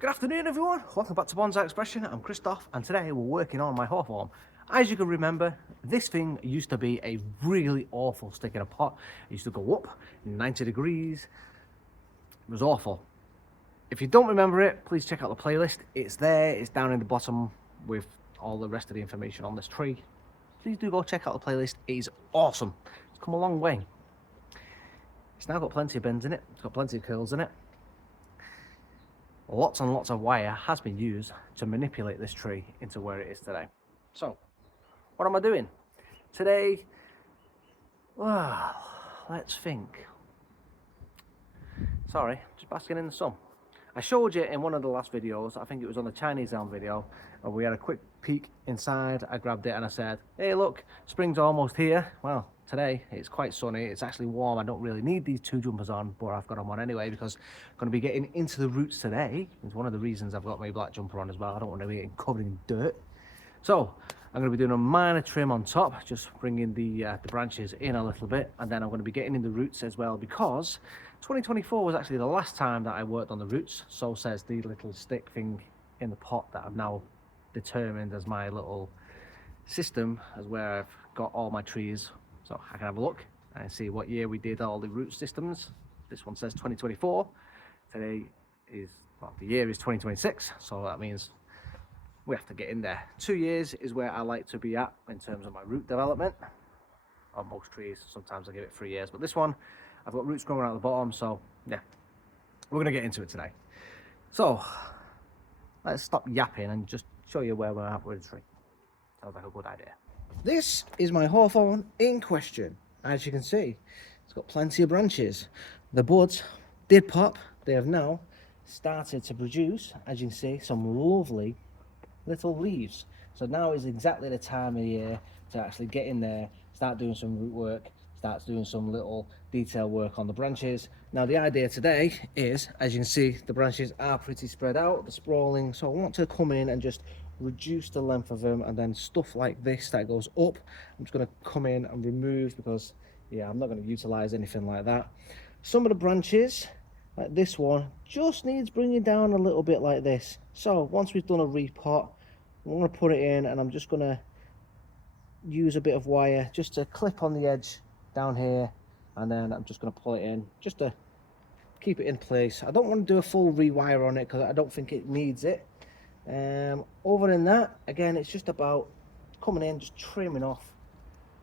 Good afternoon everyone, welcome back to Bonsai Expression. I'm Christoph and today we're working on my Hawthorn. As you can remember, this thing used to be a really awful stick in a pot. It used to go up 90 degrees. It was awful. If you don't remember it, please check out the playlist. It's there, it's down in the bottom with all the rest of the information on this tree. Please do go check out the playlist, it is awesome. It's come a long way. It's now got plenty of bends in it, it's got plenty of curls in it. Lots and lots of wire has been used to manipulate this tree into where it is today. So, what am I doing? Today, well, let's think. Sorry, just basking in the sun. I showed you in one of the last videos, I think it was on the Chinese elm video, and we had a quick peek inside. I grabbed it and I said, hey look, spring's almost here. Well, today it's quite sunny, it's actually warm. I don't really need these two jumpers on, but I've got them on anyway because I'm going to be getting into the roots today. It's one of the reasons I've got my black jumper on as well. I don't want to be getting covered in dirt. So I'm going to be doing a minor trim on top, just bringing the branches in a little bit, and then I'm going to be getting in the roots as well because 2024 was actually the last time that I worked on the roots. So says the little stick thing in the pot that I've now determined as my little system, as where I've got all my trees. So I can have a look and see what year we did all the root systems. This one says 2024. Today is, well, the year is 2026, so that means we have to get in there. 2 years is where I like to be at in terms of my root development. On most trees, sometimes I give it 3 years, but this one, I've got roots growing out the bottom, so yeah, we're gonna get into it today. So let's stop yapping and just show you where we're at with the tree. Sounds like a good idea. This is my Hawthorn in question. As you can see, it's got plenty of branches. The buds did pop. They have now started to produce, as you can see, some lovely little leaves. So now is exactly the time of year to actually get in there, start doing some root work, start doing some little detail work on the branches. Now the idea today is, as you can see, the branches are pretty spread out, the sprawling, so I want to come in and just reduce the length of them, and then stuff like this that goes up, I'm just going to come in and remove because, yeah, I'm not going to utilize anything like that. Some of the branches, like this one, just needs bringing down a little bit like this. So once we've done a repot, I'm going to put it in and I'm just going to use a bit of wire just to clip on the edge down here, and then I'm just going to pull it in just to keep it in place. I don't want to do a full rewire on it because I don't think it needs it. Other than that, again, it's just about coming in, just trimming off.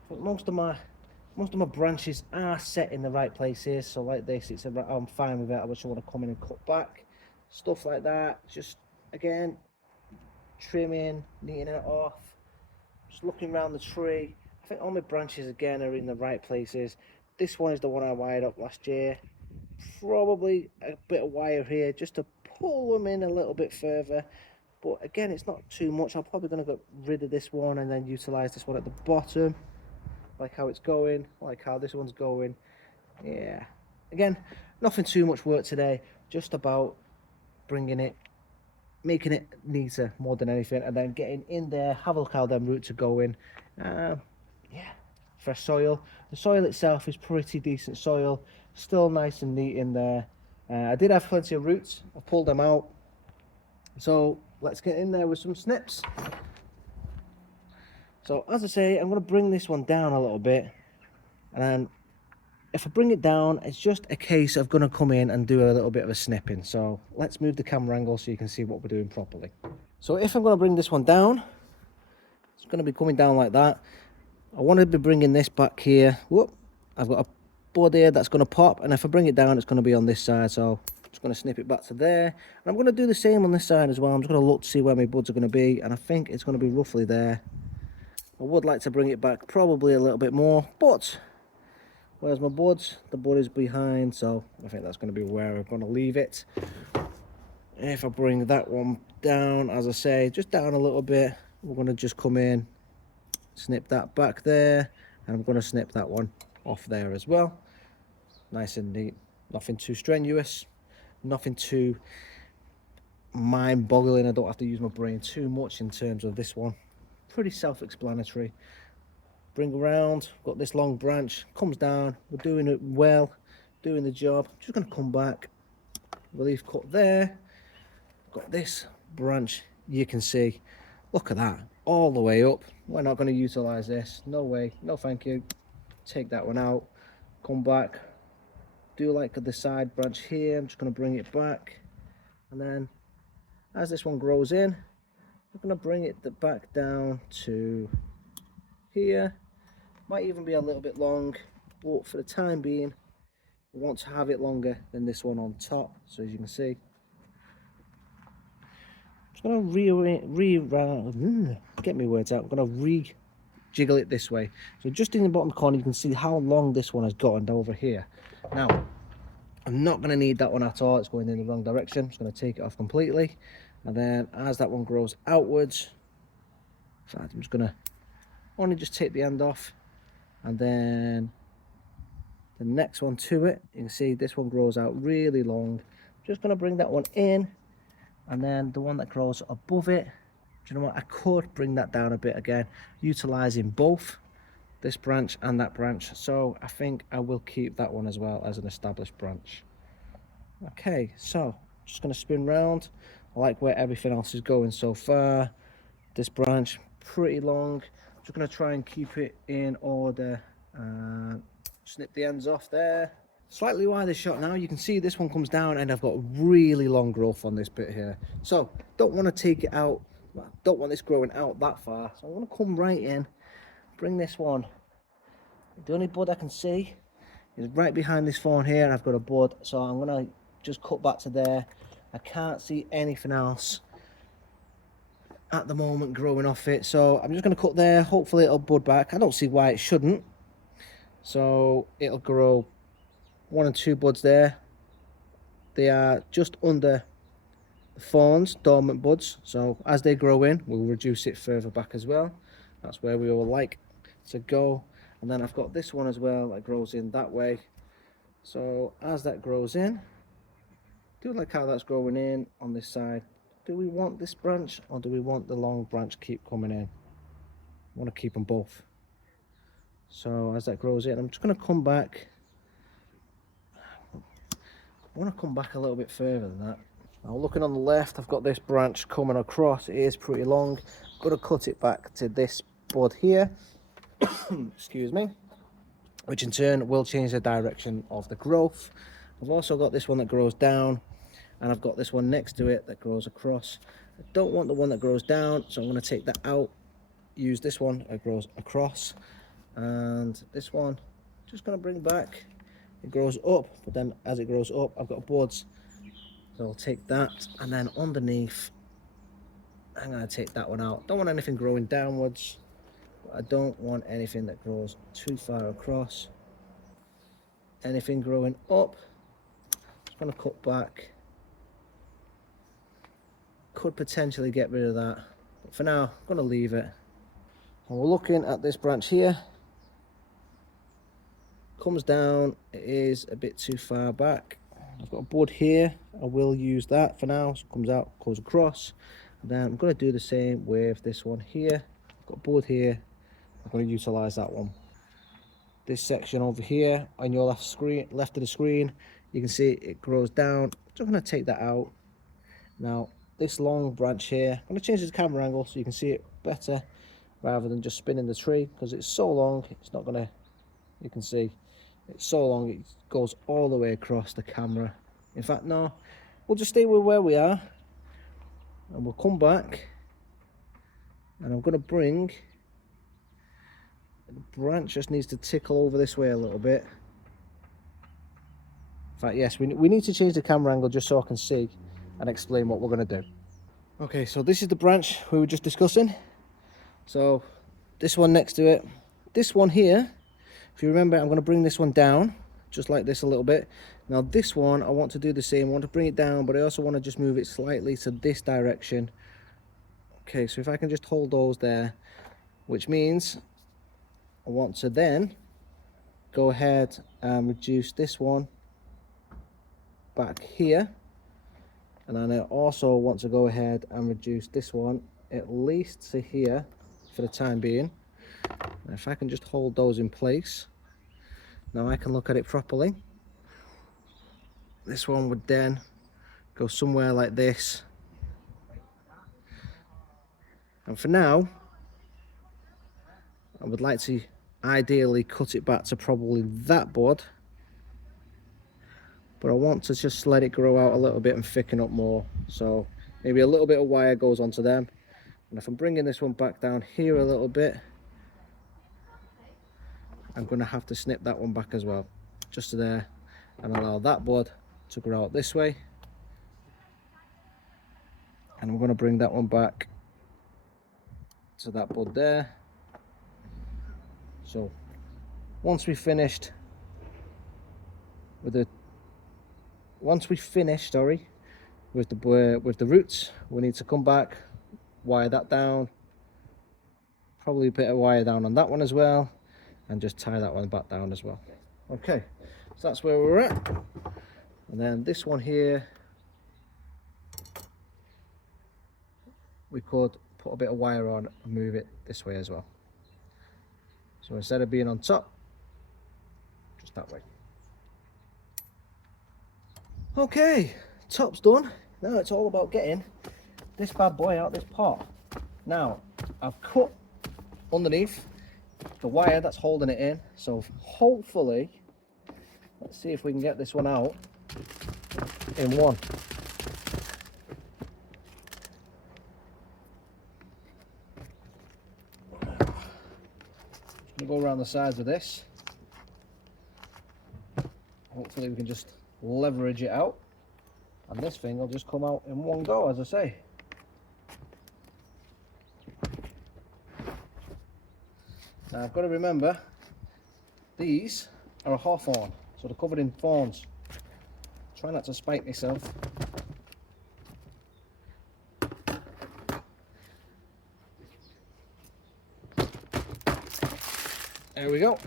But most of my branches are set in the right places, so like this, I'm fine with it. I just want to come in and cut back, stuff like that. Just again, trimming, neating it off, just looking around the tree. I think all my branches again are in the right places. This one is the one I wired up last year. Probably a bit of wire here just to pull them in a little bit further, but again, it's not too much. I'm probably going to get rid of this one and then utilize this one at the bottom, like how it's going, like how this one's going. Yeah, again, nothing too much work today, just about bringing it, making it neater more than anything, and then getting in there. Have a look how them roots are going. Yeah, fresh soil. The soil itself is pretty decent soil, still nice and neat in there. I did have plenty of roots, I pulled them out, so let's get in there with some snips. So as I say, I'm going to bring this one down a little bit, and then if I bring it down, it's just a case of going to come in and do a little bit of a snipping. So let's move the camera angle so you can see what we're doing properly. So if I'm going to bring this one down, it's going to be coming down like that. I want to be bringing this back here. Whoop, I've got a bud here that's going to pop, and if I bring it down, it's going to be on this side. So I'm just going to snip it back to there, and I'm going to do the same on this side as well. I'm just going to look to see where my buds are going to be, and I think it's going to be roughly there. I would like to bring it back probably a little bit more, but where's my buds? The bud is behind, so I think that's going to be where I'm going to leave it. If I bring that one down, as I say, just down a little bit, we're going to just come in, snip that back there, and I'm going to snip that one off there as well. Nice and neat, nothing too strenuous, nothing too mind-boggling. I don't have to use my brain too much in terms of this one. Pretty self-explanatory. Bring around, got this long branch, comes down, we're doing it well, doing the job. Just going to come back, relief cut there, got this branch, you can see, look at that, all the way up. We're not going to utilize this, no way, no thank you. Take that one out, come back, do like the side branch here. I'm just going to bring it back, and then as this one grows in, I'm going to bring it back down to here. Might even be a little bit long, but for the time being we want to have it longer than this one on top. So as you can see, I'm just going to get me words out. I'm going to re-jiggle it this way. So just in the bottom corner you can see how long this one has gotten over here. Now I'm not going to need that one at all, it's going in the wrong direction. I'm just going to take it off completely, and then as that one grows outwards, in fact I'm just going to only just take the end off, and then the next one to it, you can see this one grows out really long. Just going to bring that one in, and then the one that grows above it, do you know what, I could bring that down a bit again, utilizing both this branch and that branch. So I think I will keep that one as well as an established branch. Okay, so just going to spin round. I like where everything else is going so far. This branch pretty long, just going to try and keep it in order and snip the ends off there. Slightly wider shot now, you can see this one comes down and I've got really long growth on this bit here, so don't want to take it out, well, don't want this growing out that far, so I'm going to come right in, bring this one. The only bud I can see is right behind this thorn here, and I've got a bud, so I'm going to just cut back to there. I can't see anything else at the moment growing off it, so I'm just going to cut there. Hopefully it'll bud back. I don't see why it shouldn't. So it'll grow 1 or 2 buds there. They are just under the thorns, dormant buds, so as they grow in we'll reduce it further back as well. That's where we all like to go. And then I've got this one as well that grows in that way, so as that grows in, do like how that's growing in on this side. Do we want this branch or do we want the long branch keep coming in? I want to keep them both. So as that grows in, I'm just going to come back. I want to come back a little bit further than that. Now looking on the left, I've got this branch coming across. It is pretty long. I'm going to cut it back to this bud here. Excuse me, which in turn will change the direction of the growth. I've also got this one that grows down, and I've got this one next to it that grows across. I don't want the one that grows down, so I'm going to take that out, use this one that grows across, and this one just going to bring back. It grows up, but then as it grows up I've got buds, so I'll take that, and then underneath I'm going to take that one out. Don't want anything growing downwards, I don't want anything that grows too far across. Anything growing up, just going to cut back. Could potentially get rid of that, but for now I'm going to leave it. And we're looking at this branch here. Comes down, it is a bit too far back. I've got a bud here, I will use that for now. So it comes out, goes across, and then I'm going to do the same with this one here. I've got a bud here, I'm going to utilize that one. This section over here on your left of the screen, you can see it grows down. So I'm going to take that out. Now this long branch here, I'm going to change the camera angle so you can see it better rather than just spinning the tree, because it's so long it's not going to, you can see it's so long it goes all the way across the camera. In fact, no, we'll just stay with where we are, and we'll come back, and I'm going to bring the branch, just needs to tickle over this way a little bit. In fact, yes, we need to change the camera angle just so I can see and explain what we're going to do. Okay, so this is the branch we were just discussing. So this one next to it, this one here, if you remember, I'm going to bring this one down just like this a little bit. Now this one I want to do the same. I want to bring it down, but I also want to just move it slightly to this direction. Okay, so if I can just hold those there, which means I want to then go ahead and reduce this one back here, and then I also want to go ahead and reduce this one at least to here for the time being. And if I can just hold those in place, now I can look at it properly. This one would then go somewhere like this, And for now, I would like to ideally cut it back to probably that bud, but I want to just let it grow out a little bit and thicken up more. So maybe a little bit of wire goes onto them. And if I'm bringing this one back down here a little bit, I'm going to have to snip that one back as well, just to there, and allow that bud to grow out this way. And I'm going to bring that one back to that bud there. So once we've finished with the with the roots, we need to come back, wire that down, probably a bit of wire down on that one as well, and just tie that one back down as well. Okay, so that's where we're at. And then this one here, we could put a bit of wire on and move it this way as well. So instead of being on top, just that way. Okay, top's done. Now it's all about getting this bad boy out this pot. Now, I've cut underneath the wire that's holding it in, so hopefully, let's see if we can get this one out in one. Just gonna go around the sides of this. Hopefully we can just leverage it out, and this thing will just come out in one go, as I say. Now I've got to remember, these are a hawthorn, so they're covered in thorns. Try not to spike myself. There we go.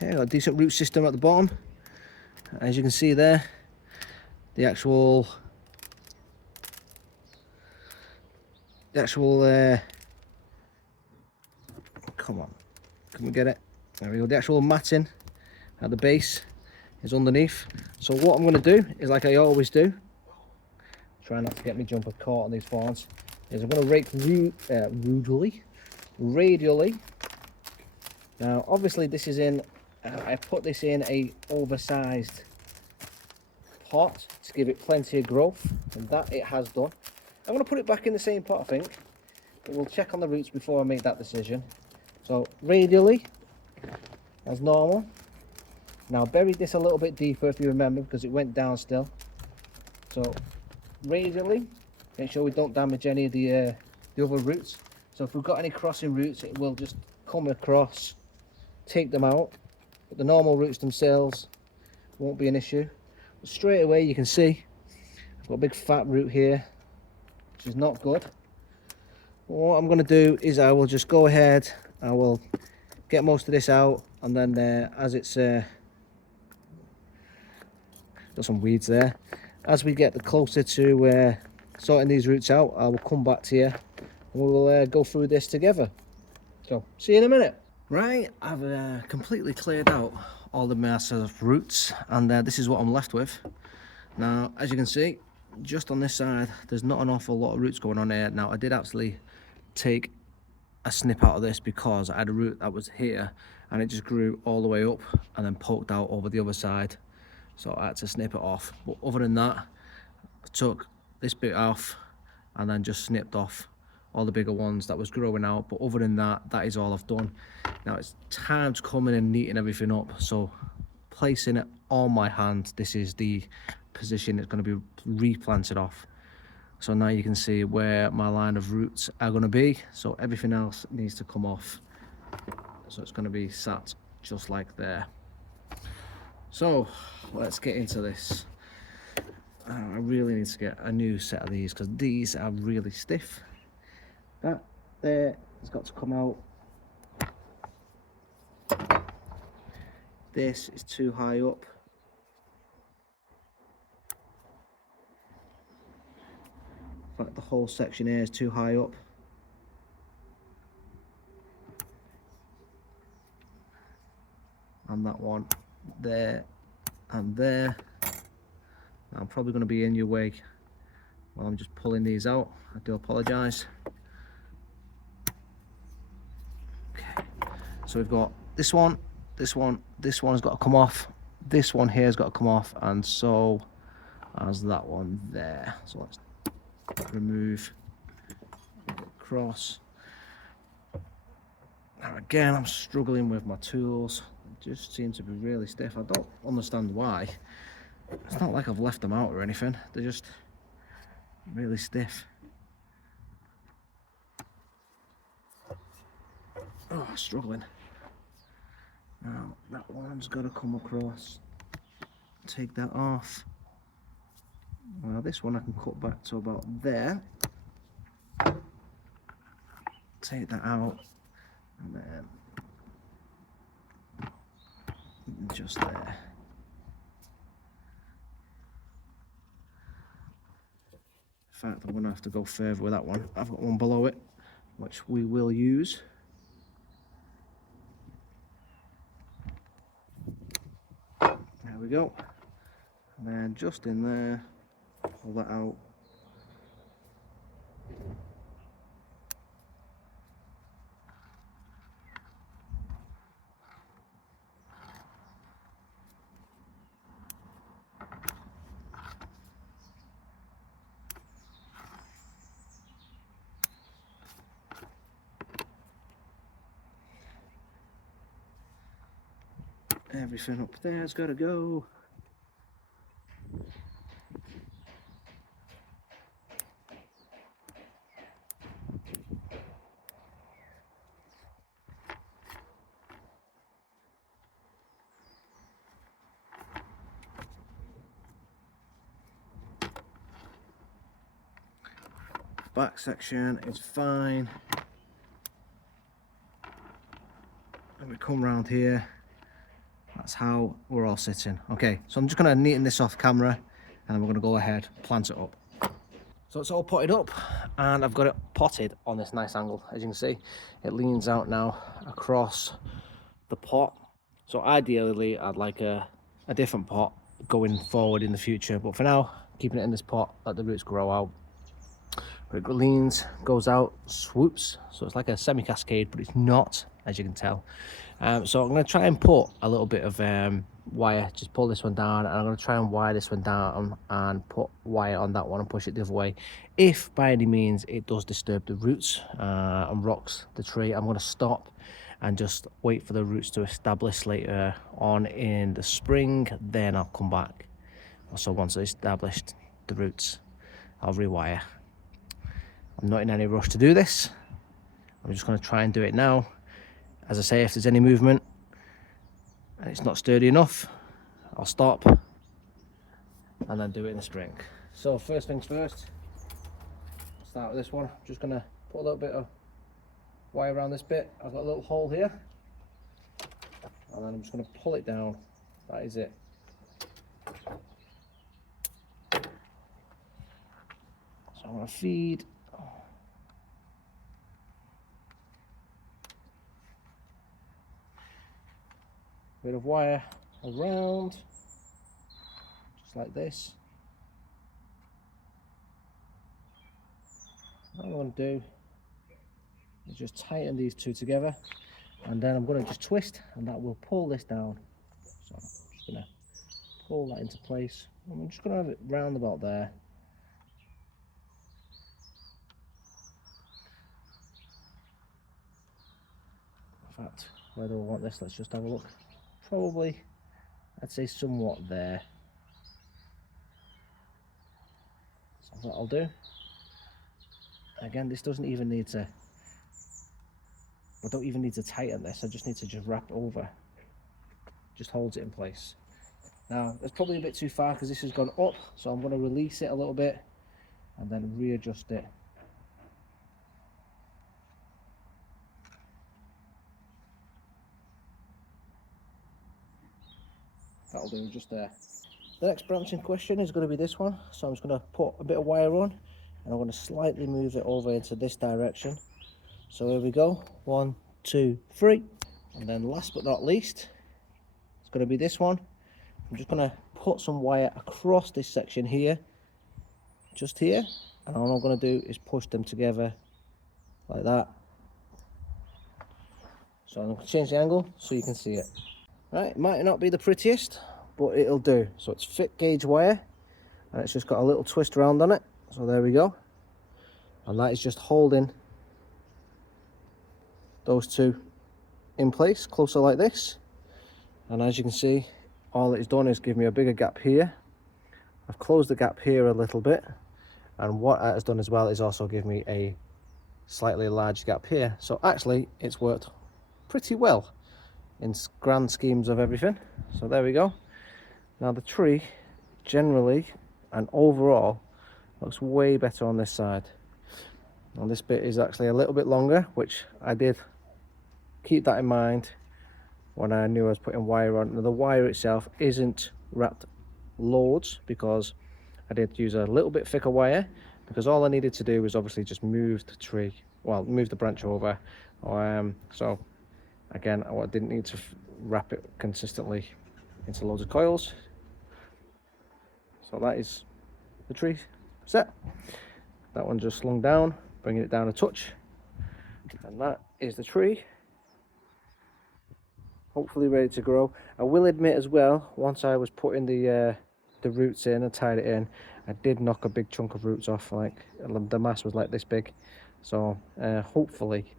Okay, got a decent root system at the bottom. As you can see there, the actual come on, can we get it? There we go. The actual matting at the base is underneath. So what I'm going to do is, like I always do, try not to get my jumper caught on these thorns, is I'm going to rake radially. Now obviously this is in, I put this in a oversized pot to give it plenty of growth, and that it has done. I'm going to put it back in the same pot, I think, but we'll check on the roots before I make that decision. So radially, as normal. Now buried this a little bit deeper, if you remember, because it went down still. So radially, make sure we don't damage any of the other roots. So if we've got any crossing roots, it will just come across, take them out. But the normal roots themselves won't be an issue. But straight away you can see I've got a big fat root here, which is not good. But what I'm going to do is I will just go ahead, I will get most of this out, and then as it's got some weeds there, as we get closer to sorting these roots out, I will come back to you and we will go through this together. So see you in a minute. Right, I've completely cleared out all the massive roots, and this is what I'm left with. Now, as you can see, just on this side, there's not an awful lot of roots going on here. Now, I did actually take a snip out of this because I had a root that was here, and it just grew all the way up and then poked out over the other side. So I had to snip it off. But other than that, I took this bit off and then just snipped off all the bigger ones that was growing out. But other than that, that is all I've done. Now it's time to come in and neaten everything up. So placing it on my hand, this is the position it's going to be replanted off. So now you can see where my line of roots are going to be. So everything else needs to come off. So it's going to be sat just like there. So let's get into this. I really need to get a new set of these because these are really stiff. That there has got to come out. This is too high up. In fact, the whole section here is too high up. And that one there and there. I'm probably going to be in your way while I'm just pulling these out. I do apologise. Okay, so we've got this one, this one, this one has got to come off, this one here has got to come off, and so as that one there. So let's remove, across. Now again, I'm struggling with my tools. They just seem to be really stiff. I don't understand why. It's not like I've left them out or anything. They're just really stiff. Oh, struggling. Now that one's got to come across. Take that off. Well, this one I can cut back to about there. Take that out, and then just there. In fact, I'm going to have to go further with that one. I've got one below it, which we will use. There we go. And then just in there, pull that out. Everything up there's got to go. Back section is fine. And we come round here. That's how we're all sitting. Okay, so I'm just going to neaten this off camera, and then we're going to go ahead, plant it up. So it's all potted up, and I've got it potted on this nice angle. As you can see, it leans out now across the pot. So ideally, I'd like a different pot going forward in the future. But for now, keeping it in this pot, let the roots grow out. It leans, goes out, swoops. So it's like a semi-cascade, but it's not, as you can tell. So I'm going to try and put a little bit of wire, just pull this one down, and I'm going to try and wire this one down and put wire on that one and push it the other way. If by any means it does disturb the roots and rocks the tree, I'm going to stop and just wait for the roots to establish later on in the spring. Then I'll come back. So once I established the roots, I'll rewire. I'm not in any rush to do this. I'm just going to try and do it now. As I say, if there's any movement and it's not sturdy enough, I'll stop and then do it in the spring. So first things first, start with this one. I'm just going to put a little bit of wire around this bit. I've got a little hole here, and then I'm just going to pull it down. That is it. So I'm going to feed bit of wire around, just like this. What I'm going to do is just tighten these two together, and then I'm going to just twist, and that will pull this down. So I'm just going to pull that into place. I'm just going to have it round about there. In fact, where do I want this? Let's just have a look. Probably, I'd say somewhat there. So that's what I'll do. Again, this doesn't even need to, I don't even need to tighten this. I just need to just wrap it over. Just holds it in place. Now, it's probably a bit too far because this has gone up, so I'm going to release it a little bit and then readjust it. That'll do, just there. The next branch in question is going to be this one, so I'm just going to put a bit of wire on, and I'm going to slightly move it over into this direction. So here we go, 1, 2, 3, and then last but not least, it's going to be this one. I'm just going to cut some wire across this section here, just here, and all I'm going to do is push them together like that. So I'm going to change the angle so you can see it. Right, it might not be the prettiest, but it'll do. So it's thick gauge wire, and it's just got a little twist around on it. So there we go. And that is just holding those two in place, closer like this. And as you can see, all it's done is give me a bigger gap here. I've closed the gap here a little bit. And what it has done as well is also give me a slightly large gap here. So actually, it's worked pretty well in grand schemes of everything. So there we go. Now the tree generally and overall looks way better on this side. And this bit is actually a little bit longer, which I did keep that in mind when I knew I was putting wire on. Now the wire itself isn't wrapped loads because I did use a little bit thicker wire, because all I needed to do was obviously just move the tree, well, move the branch over. So again, I didn't need to wrap it consistently into loads of coils. So that is the tree set. That one just slung down, bringing it down a touch. And that is the tree. Hopefully ready to grow. I will admit as well, once I was putting the roots in and tied it in, I did knock a big chunk of roots off. Like the mass was like this big. So hopefully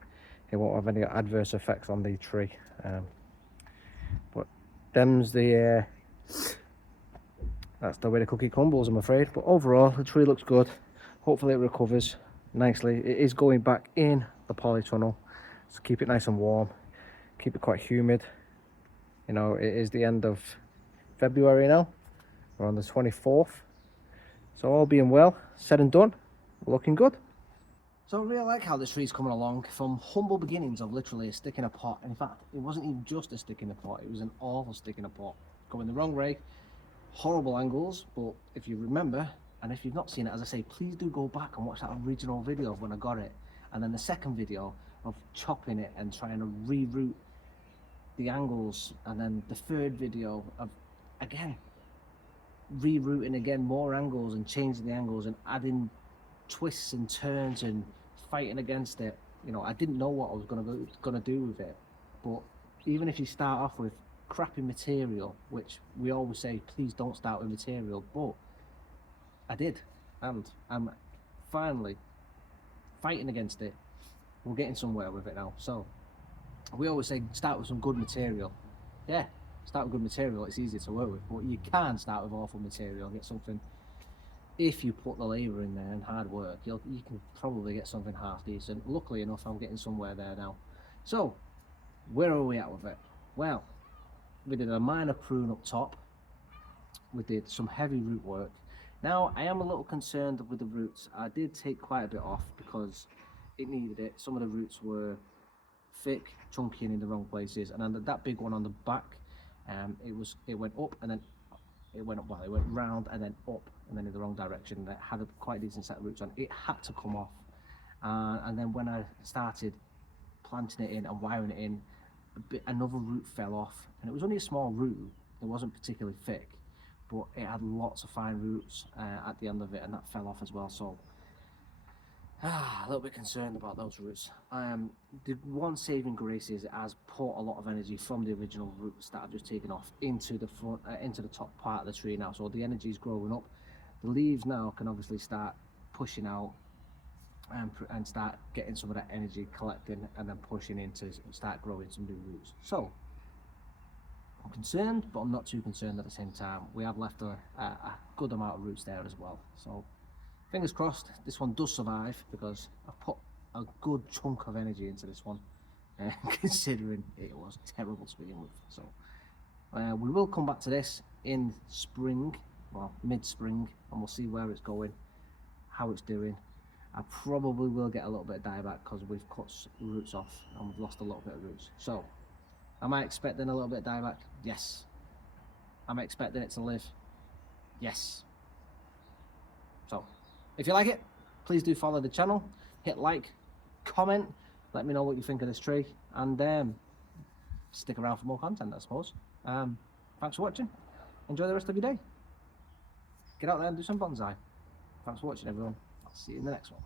it won't have any adverse effects on the tree. But them's the that's the way the cookie crumbles, I'm afraid. But overall, the tree looks good. Hopefully it recovers nicely. It is going back in the polytunnel, so keep it nice and warm, keep it quite humid. You know, it is the end of February now. We're on the 24th. So all being well, said and done, looking good. So I really like how this tree's coming along from humble beginnings of literally a stick in a pot. In fact, it wasn't even just a stick in a pot, it was an awful stick in a pot. Going the wrong way, horrible angles, but if you remember, and if you've not seen it, as I say, please do go back and watch that original video of when I got it. And then the second video of chopping it and trying to reroute the angles. And then the third video of, again, rerouting again more angles and changing the angles and adding twists and turns and fighting against it. You know, I didn't know what I was gonna do with it. But even if you start off with crappy material, which we always say, please don't start with material, but I did, and I'm finally fighting against it. We're getting somewhere with it now. So we always say start with some good material. Yeah, start with good material, it's easier to work with. But you can start with awful material and get something. If you put the labour in there and hard work, you can probably get something half decent. Luckily enough, I'm getting somewhere there now. So where are we at with it? Well, we did a minor prune up top. We did some heavy root work. Now I am a little concerned with the roots. I did take quite a bit off because it needed it. Some of the roots were thick, chunky, and in the wrong places. And then that big one on the back, it went up and then it went round and then up and then in the wrong direction. That had a quite decent set of roots on. It had to come off. And then when I started planting it in and wiring it in, another root fell off, and it was only a small root. It wasn't particularly thick, but it had lots of fine roots at the end of it, and that fell off as well. So a little bit concerned about those roots. The one saving grace is it has put a lot of energy from the original roots that I've just taken off into the front, into the top part of the tree now. So the energy is growing up. The leaves now can obviously start pushing out and start getting some of that energy collecting and then pushing in to start growing some new roots. So I'm concerned, but I'm not too concerned at the same time. We have left a good amount of roots there as well. So fingers crossed this one does survive, because I've put a good chunk of energy into this one, considering it was terrible to begin with. So we will come back to this in spring, well, mid-spring, and we'll see where it's going, how it's doing. I probably will get a little bit of dieback because we've cut roots off and we've lost a little bit of roots. So am I expecting a little bit of dieback? Yes. Am I expecting it to live? Yes. So if you like it, please do follow the channel, hit like, comment, let me know what you think of this tree, and stick around for more content, I suppose. Thanks for watching. Enjoy the rest of your day. get out there and do some bonsai. Thanks for watching, everyone. I'll see you in the next one.